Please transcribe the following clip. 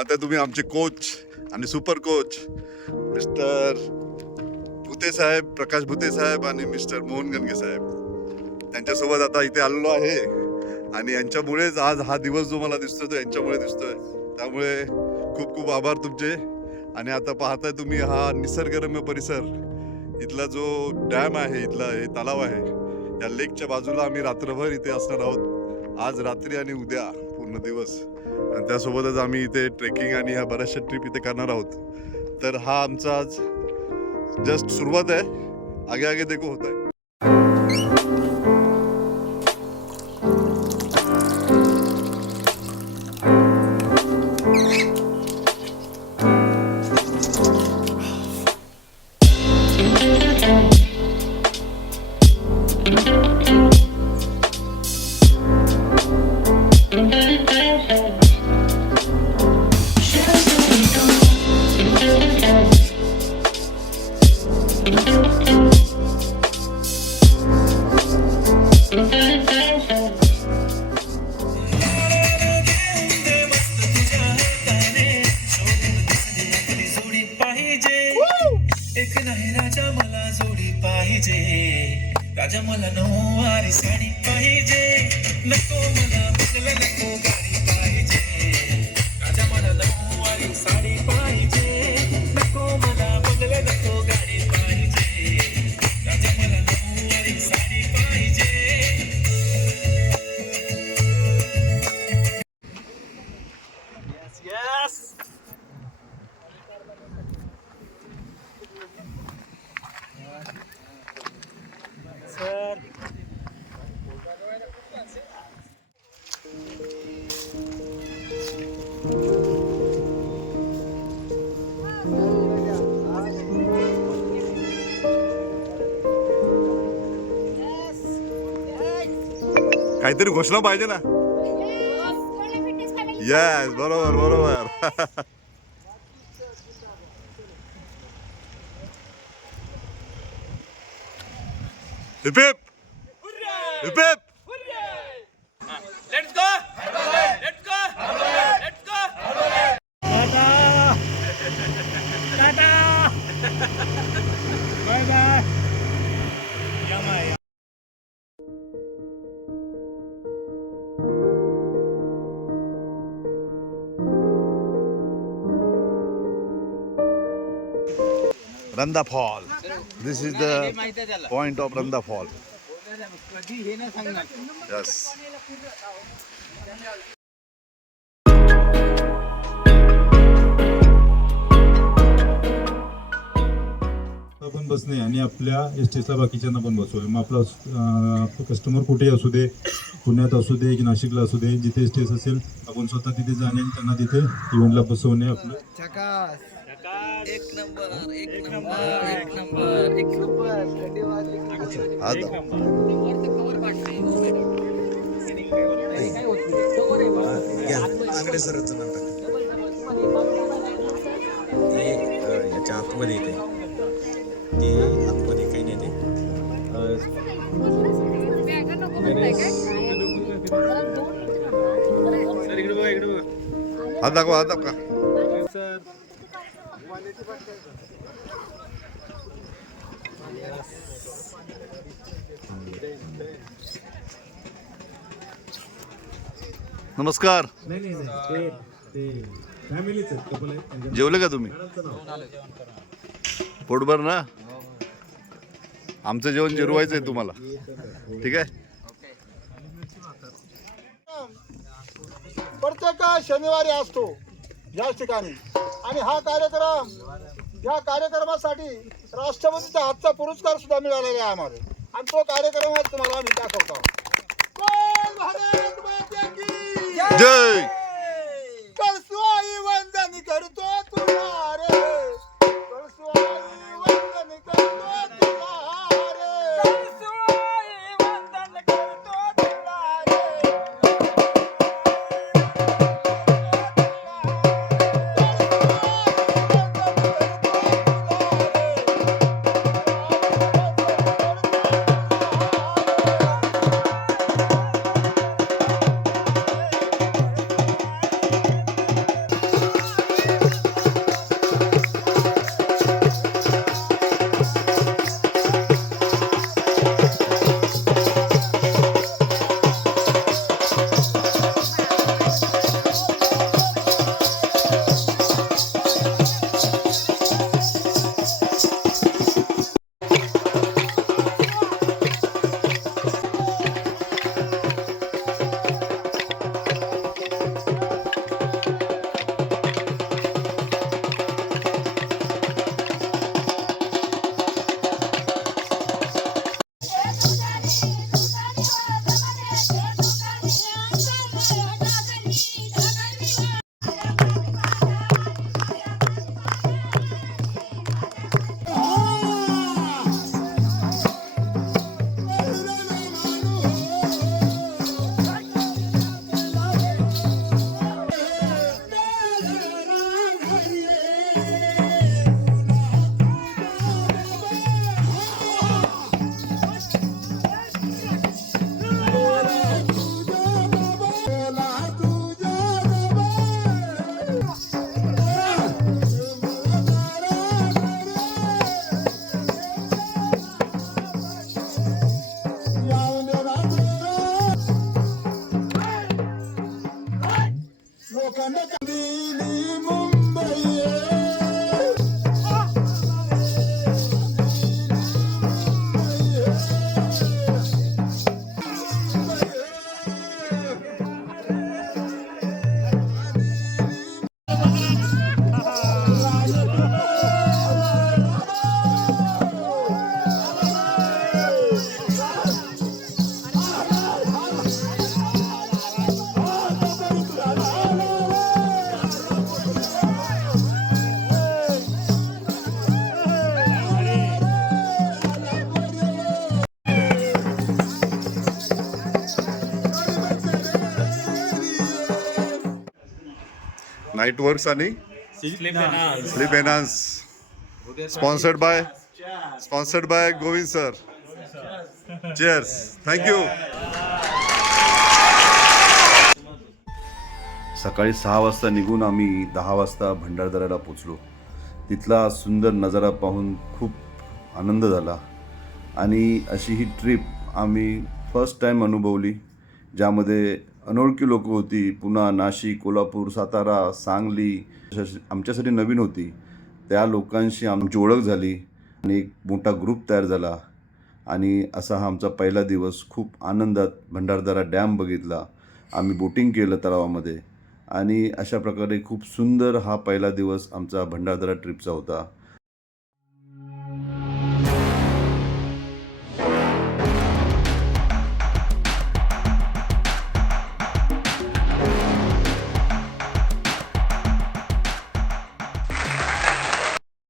पाहताय तुम्ही आमचे कोच आणि सुपर कोच मिस्टर भुते साहेब, प्रकाश भुते साहेब आणि मिस्टर मोहन गणगे साहेब, त्यांच्यासोबत आता इथे आलेलो आहे. आणि यांच्यामुळेच आज हा दिवस जो मला दिसतोय तो यांच्यामुळे दिसतोय. त्यामुळे खूप खूप आभार तुमचे. आणि आता पाहताय तुम्ही हा निसर्गरम्य परिसर, इथला जो डॅम आहे, इथला हे तलाव आहे, या लेकच्या बाजूला आम्ही रात्रभर इथे असणार आहोत. आज रात्री आणि उद्या पूर्ण दिवस. आणि त्यासोबतच आम्ही इथे ट्रेकिंग आणि ह्या बऱ्याचशा ट्रिप इथे करणार आहोत. तर हा आमचा आज जस्ट सुरुवात आहे. आगे आगे देखो होता है. राजा मला नऊवारी साडी पाहिजे, नको मला बंगला, नको गाडी पाहिजे. राजा मला नऊवारी साडी पाहिजे, नको मला बंगला, नको गाडी पाहिजे. राजा मला नऊवारी साडी पाहिजे. Yes. काहीतरी घोषणा पाहिजे ना. येस, बरोबर बरोबर. Heap heap heap heap. Let's go! Let's go! Let's go! Tata! Tata! Bye bye! Yamaya. Randa Fall. This is the point of Randa Fall. Yes. पण बसणे आणि आपल्या एसटीला बाकीच्यांना पण बसवले. मग आपला कस्टमर कुठेही असू दे, पुण्यात असू दे की नाशिकला असू दे, जिथे एसटीएस असेल आपण स्वतः तिथे जाणे आणि त्यांना तिथे इव्हेंटला बसवणे आपलं. एक नंबर एक नंबर एक नंबर एक आंगडे सरच याच्या आतमध्ये येते ते आतमध्ये काही नाही ते हात दाखवा, हात दाखवा. नमस्कार. जेवले का तुम्ही? पोटभर ना. आमचं जेवण जिरवायचं आहे तुम्हाला. ठीक आहे. प्रत्येक शनिवारी असतो याच ठिकाणी. आणि हा कार्यक्रम, या कार्यक्रमासाठी राष्ट्रपतीचा हातचा पुरस्कार सुद्धा मिळालेला आहे आम्हाला. आणि तो कार्यक्रम आज तुम्हाला आम्ही दाखवतो. भारत माता की जय. कळसुआई वंदन करतो तुला रे, कळसुआई वंदन करतो तुला रे, कळसुआई वंदन करतो तुला रे. नाईट वर्क्स आणि sleep enhance sponsored by Govind sir. Cheers. Thank you. सकाळी 6 वाजता निघून आम्ही 10 वाजता भंडारदऱ्याला पोचलो. तिथला सुंदर नजारा पाहून खूप आनंद झाला आणि अशी ही ट्रिप आम्ही फर्स्ट टाईम अनुभवली, ज्यामध्ये अनोळखी लोक होती. पुन्हा नाशिक, कोल्हापूर, सातारा, सांगली आमच्यासाठी नवीन होती. त्या लोकांशी आमची ओळख झाली आणि एक मोठा ग्रुप तयार झाला आणि असा हा आमचा पहिला दिवस. खूप आनंदात भंडारदरा डॅम बघितला, आम्ही बोटिंग केलं तलावामध्ये आणि अशा प्रकारे खूप सुंदर हा पहिला दिवस आमचा भंडारदरा ट्रिपचा होता.